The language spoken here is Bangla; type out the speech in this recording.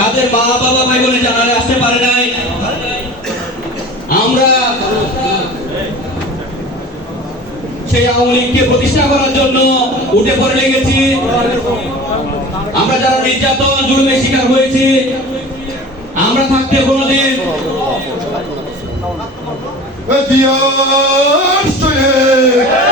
তাদের মা বাবা ভাই বোনে যারা আসতে পারে নাই, আমরা সেই আওয়ামী লীগকে প্রতিষ্ঠা করার জন্য উঠে পড়ে লেগেছি। আমরা যারা নির্যাতন জুলুমের শিকার হয়েছি, আমরা থাকতে কোনোদিন Die Arschsteuer!